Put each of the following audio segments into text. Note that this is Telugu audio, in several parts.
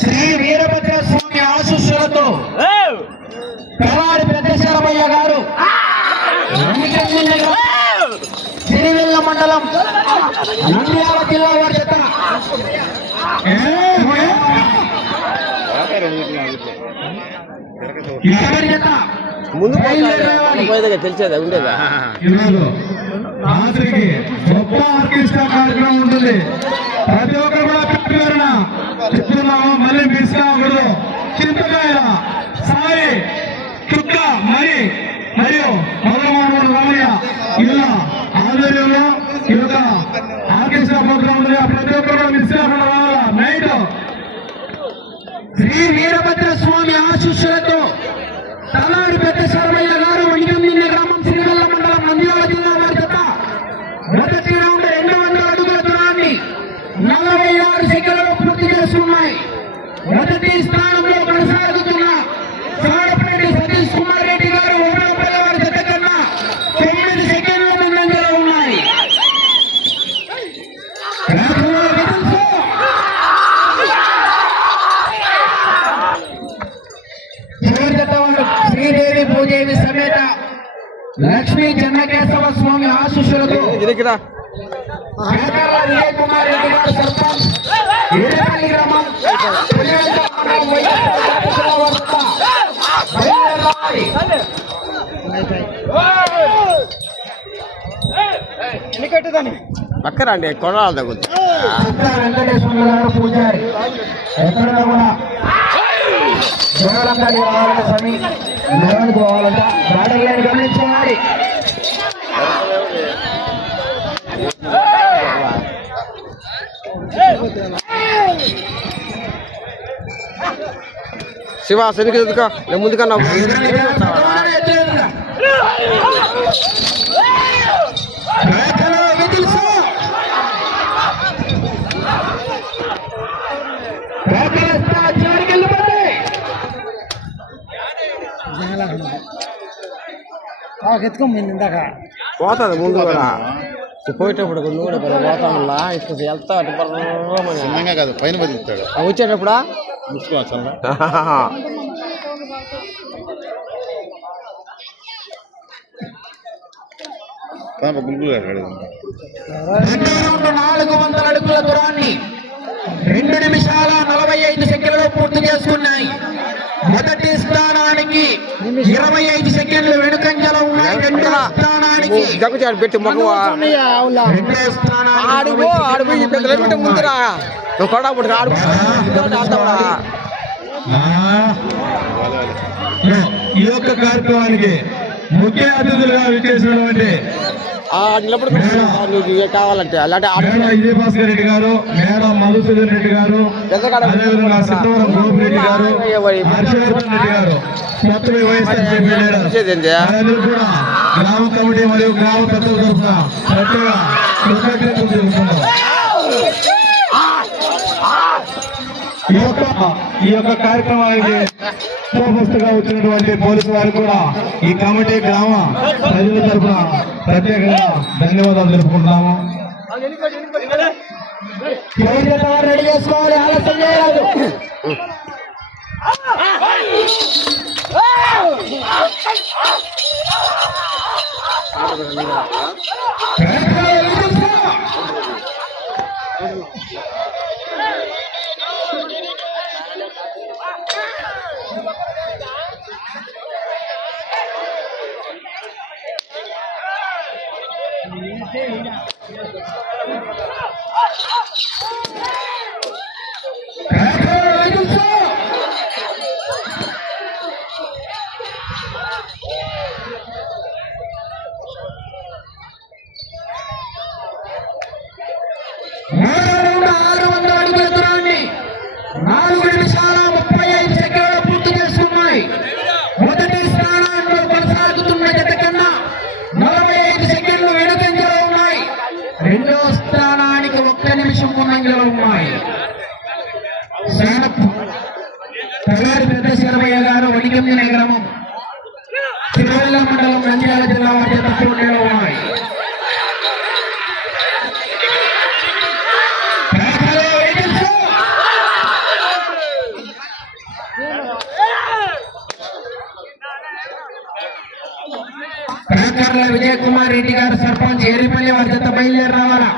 శ్రీ వీరభద్ర స్వామి ఆశీస్సులతో కలారి పెద్దశరమయ్య గారు సిరివెల్ల మండలం నంద్యాల జిల్లా వారి చేత ముందు తెలిసేదా ఉండేదా గొప్ప ఆర్కెస్ట్రా కార్యక్రమం ఉంటుంది. ప్రతి ఒక్కరు కూడా పేరున చెప్తున్నాము, మళ్ళీ మిస్ కాకూడదు. చింతకాయ సాయి చుక్క మరియు మొదలమాడు రమణ్య ఇలా ఆధ్వర్యంలో ఈ యొక్క ఆర్కెస్ట్రా ప్రోగ్రాం ఉంది. ప్రతి ఒక్కరు కూడా మిస్ కాకుండా నైట్ శ్రీ వీరభద్ర స్వామి ఆశీస్సులతో తలారి పెద్ద శరమయ్య గారు వణిగందిన్న గ్రామం సిరివెల్ల మండలం నంద్యాల జిల్లా వారి చేత మొదటి రౌండ్ 200 అడుగుల దూరాన్ని 46 సెకండ్లలో పూర్తి చేస్తున్నాయి. మొదటి స్థానంలో కొనసాగుతున్న సాడపల్లి సతీష్ కుమార్ రెడ్డి గారు ఓపెనపల్లి వారి జత కన్నా 9 సెకండ్ల ముందంజలో ఉన్నాయి. శ్రీదేవి భూదేవి సమేత లక్ష్మీ చెన్నకేశవ స్వామి ఆశీస్సులతో విజయ్ కుమార్ రెడ్డి గారు సర్పంచ్ ఏడపల్లి గ్రామం పక్కన అండి కొనాలి తగ్గుతుంది. వెంకటేశ్వర గారు పూజారి ఎక్కడన్నా కూడా దూరంగా రావాలంటే సమీ దూరానికి పోవాలంట బాడర్లను గమనించాలి. శివ శనికి ఎదుక ముందుకన్నా ఎత్తుకోమంది ఇందాక పోతుంది ముందు కూడా పోయేటప్పుడు నువ్వు కూడా పోతామల్లా ఇప్పుడు వెళ్తా అటు కాదు పైన బతుకుతాడు వచ్చేటప్పుడా400 అడుగుల దూరాన్ని 2 నిమిషాల 45 సెకండ్లలో పూర్తి చేసుకున్నాయి. మొదటి స్థానానికి 25 సెకండ్లు వెనుకంజలో ఉన్నాయి. రెండో స్థానానికి పెట్టి మగవ ఆడుగు ఆడుగు ఈ పెద్దల బిడ్డ ముందురా కొడబుడు ఆడుగు ఈ యొక్క కార్యక్రమానికి ముఖ్య అతిథులుగా విచ్చేసినటువంటి కావాలంటే అలాంటి విజయభాస్కర్ రెడ్డి గారు, మేడం మధుసూదన్ రెడ్డి గారు, అదేవిధంగా సిద్ధవరం గోపి రెడ్డి గారు, హర్షవర్ధన్ రెడ్డి గారు, మొత్తం వైఎస్ఆర్సీపీ లీడర్ కూడా గ్రామ కమిటీ మరియు గ్రామ పెద్దల తరఫున ప్రత్యేక కృతజ్ఞతలు తెలుపుతున్నాం. ఈ యొక్క కార్యక్రమానికి పోస్టుగా వచ్చినటువంటి పోలీసు వారికి కూడా ఈ కమిటీ గ్రామ ప్రజల తరఫున ప్రత్యేకంగా ధన్యవాదాలు తెలుపుకుంటున్నాము. రెడీ చేసుకోవాలి, ఆలస్యం చేయరాదు. తలారి పెద్ద శరమయ్య గారు వణిగందిన గ్రామం సిరివెల్ల మండలం నంద్యాల జిల్లా కాకర్ల విజయ్ కుమార్ రెడ్డి గారు సర్పంచ్ ఏరిపల్లి వారి జత బయలుదేరి రావాలా.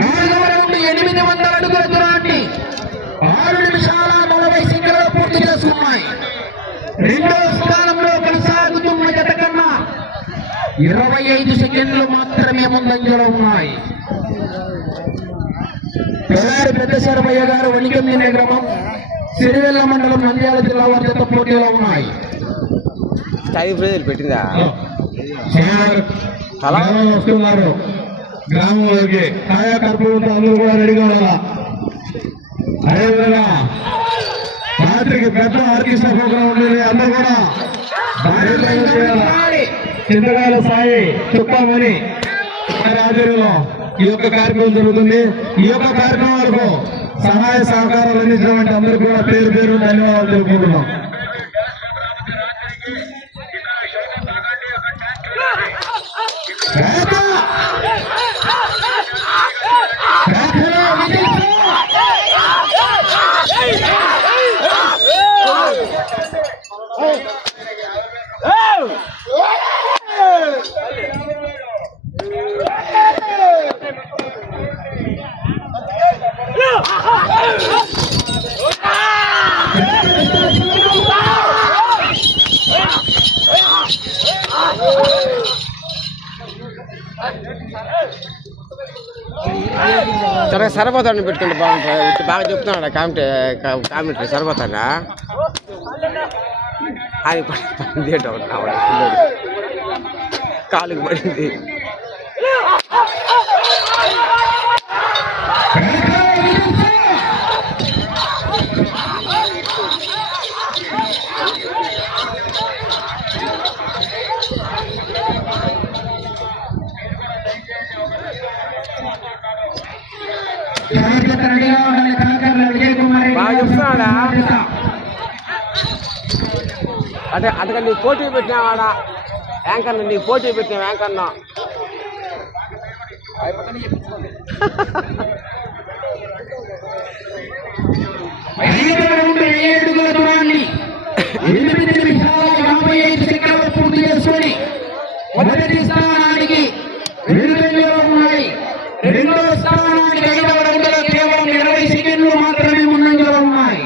నాలుగవ రౌండ్ 800 అడుగుల దూరాన్ని 6 నిమిషాల 40 సెకండ్లలో పూర్తి చేసుకున్నాయి. రెండవ స్థానంలో కొనసాగుతున్న జత కన్నా 25 సెకండ్లు మాత్రమే ముందంజలో ఉన్నాయి. పెదారి పెద్దశరభయ్య గారు వణికందినే గ్రామం సిరివెల్ల మండలం నంద్యాల జిల్లా వారి జత పోటీలో ఉన్నాయి. పెట్టిందా వస్తున్నారు గ్రామంలోకి కాయా కర్పూరంతో అందరూ కూడా రెడీగా ఉండాలా. అదేవిధంగా రాత్రికి పెద్ద ఆర్కెస్ట్రా ప్రోగ్రాం ఉండేది. అందరూ కూడా చింతకాయల సాయి చుక్కామని వారి ఆధ్వర్యంలో ఈ యొక్క కార్యక్రమం జరుగుతుంది. ఈ యొక్క కార్యక్రమాలకు సహాయ సహకారాలు అందించినటువంటి అందరికీ కూడా పేరు పేరు ధన్యవాదాలు తెలుపుకుంటున్నాం. త్వరగా సరిపోతాడని పెట్టుకుంటే బాగుంటుంది. బాగా చెప్తున్నాడు కామెంటరీ సరిపోతాడా అది పడింది కాలుకి పడింది. బాగా చెప్తున్నాడా అంటే అందుకని నీకు పోటీ పెట్టినావాడా యాంకర్ను నీకు పోటీ పెట్టిన యాంకర్ను పూర్తి చేసుకొని మొదటి స్థానానికి 2 ఉన్నాయి. రెండో స్థానానికి 5వ రౌండ్లో కేవలం 20 సెకండ్లు మాత్రమే ముందంజలో ఉన్నాయి.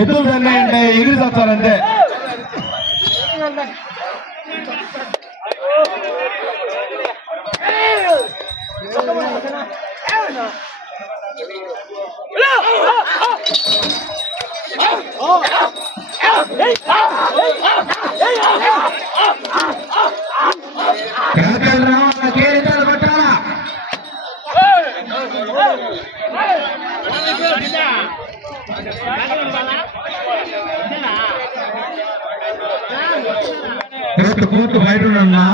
ఎదురు దాన్ని అంటే ఎగిరి చచ్చాలంటే కేకలు రావాలా, కేరింతలు కొట్టాలా. కోర్టు బయట ఉన్నా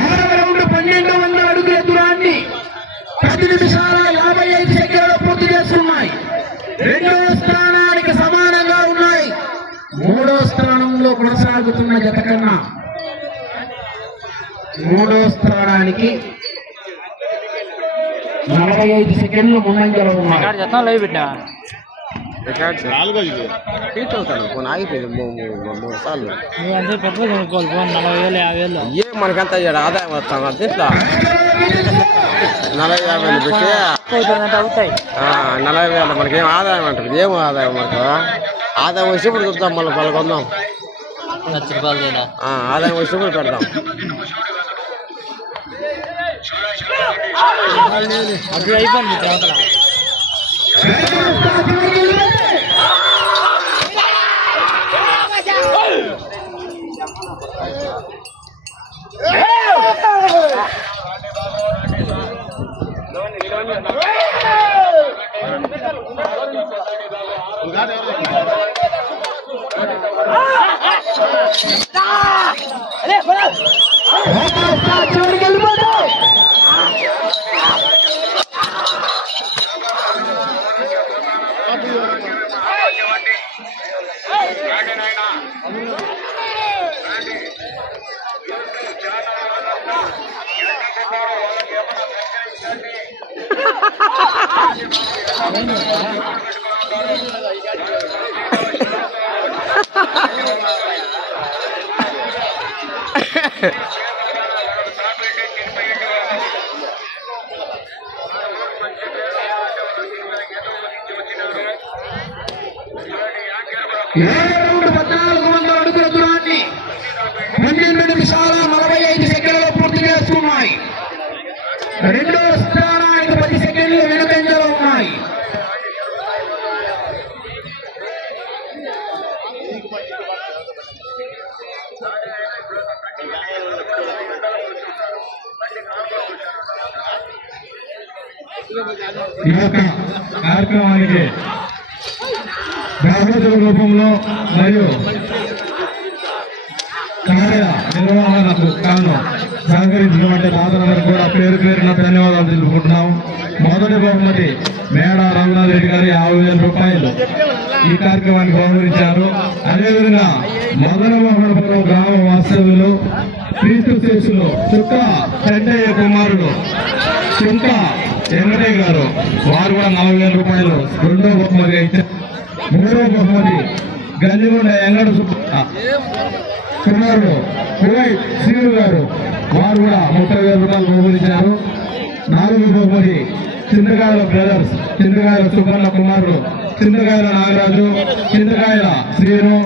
ఆరవ రౌండ్ 1200 అడుగుల దూరాన్ని 10 నిమిషాల 55 సెకండ్లు పూర్తి చేస్తున్నాయి. రెండో స్థానానికి సమానంగా ఉన్నాయి. మూడో స్థానంలో కొనసాగుతున్న జత కన్నా మూడో స్థానానికి 45 సెకండ్లు ముందంజలో ఉన్నాయి. ఫోన్ ఆగిపోయింది 3 సార్లు. అంతే పెద్ద కొనుక్కోవాలి ఫోన్ 40,000 50,000 ఏం మనకంతా ఆదాయం వస్తాం దీంట్లో 40,000 పెట్టి అవుతాయి. 40,000 మనకేం ఆదాయం అంటుంది. ఏం ఆదాయం మనకు ఆదాయం వచ్చినప్పుడు చూద్దాం. మళ్ళీ కొందాం. ₹1,00,000 ఆదాయం వచ్చినప్పుడు పెడదాం. అప్పుడు అయిపోయింది అవతల. రౌండ్ 1400 అడుగుల దూరాన్ని 12 నిమిషాల 45 సెకండ్లలో పూర్తి చేస్తున్నాయి. రెండో స్థానానికి 10 సెకండ్లు వెనుకంజలో ఉన్నాయి. ఈ యొక్క కార్యక్రమానికి గ్రామోద్యోగ రూపంలో మరియు కార్య నిర్వహణకు కాను సహకరించినటువంటి దాతలందరికీ కూడా పేరు పేరున ధన్యవాదాలు తెలుపుకుంటున్నాం. మొదటి బహుమతి మేడ రఘునాథ్ రెడ్డి గారి 50,000 రూపాయలు ఈ కార్యక్రమానికి బహుమతించారు. అదేవిధంగా మదనమోహనపురం గ్రామ వాస్తవ్యులు క్రీస్తు శేషులు చుక్క చెడ్డయ్య కుమారుడు చుక్క వెంకటయ్య గారు వారు కూడా 40,000 రూపాయలు రెండో బహుమతిగా ఇచ్చారు. మూడో బహుమతి గల్లిగొండ ఎంగడ కుమారుడు కువైట్ శ్రీను గారు వారు కూడా 30,000 రూపాయలు బహుమతించారు. నాలుగో బహుమతి చింతకాయల బ్రదర్స్ చింతకాయల సుబ్బన్న కుమారుడు చింతకాయల నాగరాజు చింతకాయల శ్రీను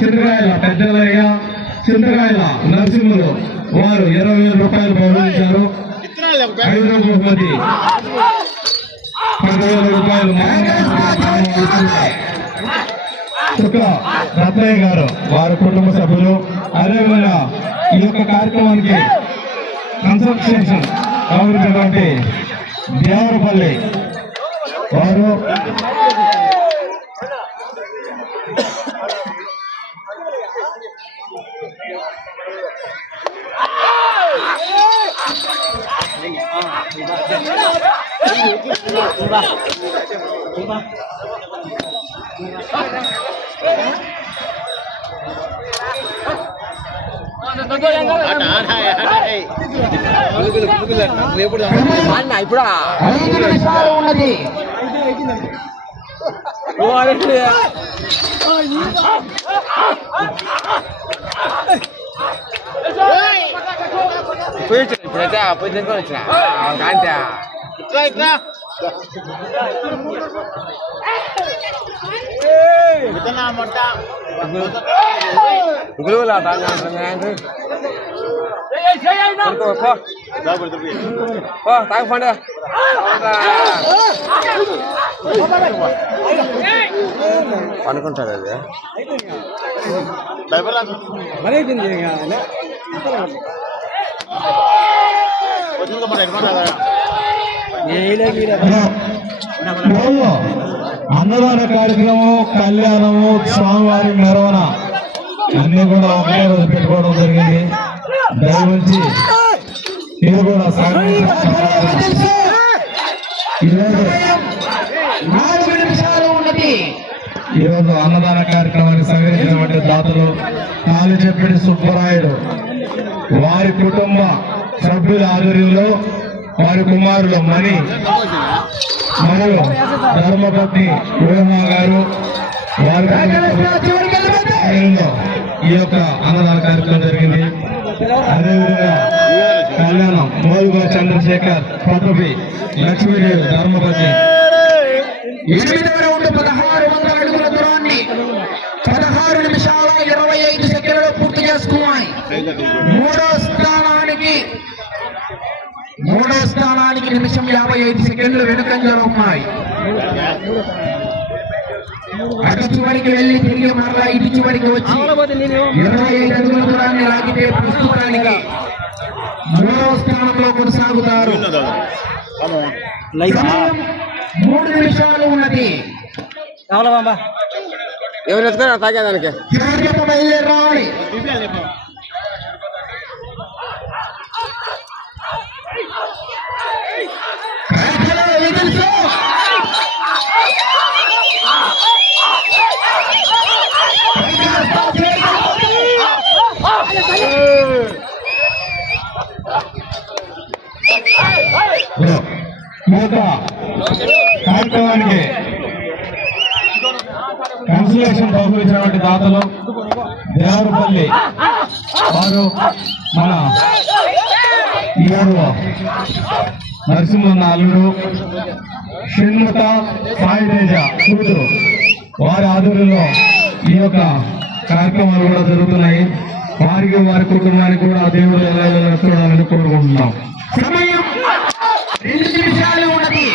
చింతకాయల పెద్దలయ్య చింతకాయల నరసింహులు వారు 20,000 రూపాయలు బహుమతించారు. ఐదో బహుమతి 10,000 రూపాయలు చుక్క రత్నయ్య గారు వారి కుటుంబ సభ్యులు. అదేవిధంగా ఈ యొక్క కార్యక్రమానికి కన్సల్టేషన్ కావాల్సినటువంటి దేవరపల్లి వారు ఇప్పుడు 5 నిమిషాలు ఉన్నది. ఇప్పుడైతే పోయి వచ్చిన గురువులా తాగు పండుగ అనుకుంటాడు అది అన్నదాన కార్యక్రమం, కళ్యాణము, స్వామివారి మెరవన అన్ని కూడా ఒకే రోజు పెట్టుకోవడం జరిగింది. దయవుంచి ఇది కూడా ఈరోజు అన్నదాన కార్యక్రమానికి సహకరించినటువంటి దాతలు కాలిచెప్పిడి సుబ్బరాయుడు, వారి కుటుంబ సభ్యుల ఆధ్వర్యంలో వారి కుమారులు మణి మరియు ధర్మపత్ని ఊహా గారు వారి ఆధ్వర్యంలో ఈ యొక్క అన్నదాన కార్యక్రమం జరిగింది. అదేవిధంగా కళ్యాణం మోలుగో చంద్రశేఖర్ పట్టుపి లక్ష్మీదేవి ధర్మపత్ని 8వ రౌండ్ 1600 అడుగుల దూరాన్ని 16 నిమిషాల 25 సెకండ్లలో పూర్తి చేసుకున్నాయి. మూడో స్థానానికి నిమిషం 55 సెకండ్లు వెనుకంజలో ఉన్నాయి. అటు చివరికి వెళ్లి తిరిగి మరలా ఇటు చివరికి వచ్చి 25 అడుగుల దూరాన్ని లాగితే ప్రస్తుతానికి మూడవ స్థానంలో కొనసాగుతారు. 3 నిమిషాలు ఉన్నది. ఎవరు ఎత్తుకున్నా తాగేదానికి బయలుదేరి రావాలి. కార్యక్రమానికి కన్సలేషన్ బహుకరించినటువంటి దాతలు దేవరపల్లి వారు, మన ఈరోజు నరసింహన్న అల్లుడు షణ్ముఖ సాయితేజ కూతురు వారి ఆధ్వర్యంలో ఈ యొక్క కార్యక్రమాలు కూడా జరుగుతున్నాయి. వారికి వారి కుటుంబానికి కూడా దేవుడు ఎలా చూడాలని కోరుకుంటున్నాం. సమయం 2 నిమిషాలు ఉన్నది.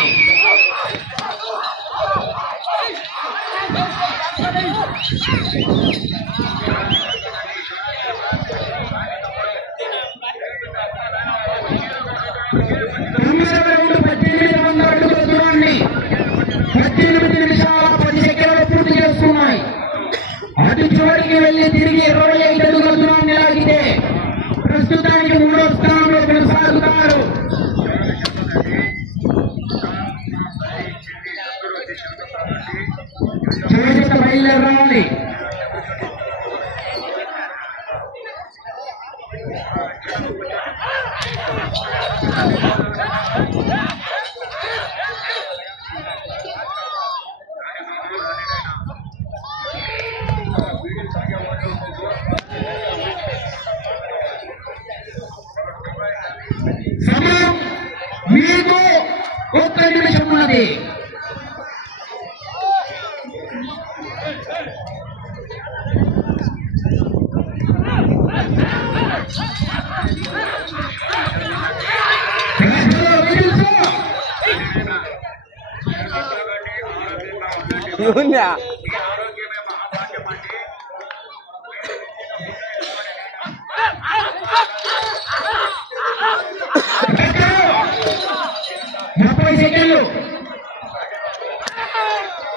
అటు చివరికి వెళ్లి తిరిగి 25 అడుగుల దూరాన్ని లాగితే ప్రస్తుతానికి 3వ స్థానంలో కొనసాగుతారు. బయలుదేరాలి. సమయం మీకు 1 నిమిషం ఉన్నది.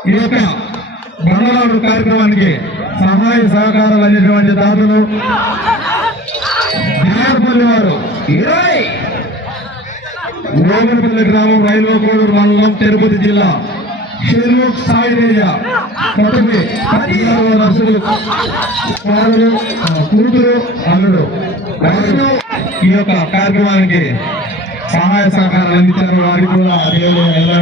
ఈ యొక్క బండలాడు కార్యక్రమానికి సహాయ సహకారాలు అందించినటువంటి దాతలు దేవరపల్లి వారు 20 గోగులపల్లి గ్రామం, రైల్వే కోడూరు మండలం, తిరుపతి జిల్లా. షణ్ముఖ సాయితేజ పట్టుపి నర్సులు కూతురు అల్లుడు వారు ఈ యొక్క కార్యక్రమానికి సహాయ సహకారాలు అందించారు. వారికి కూడా దేవుడు ఎలా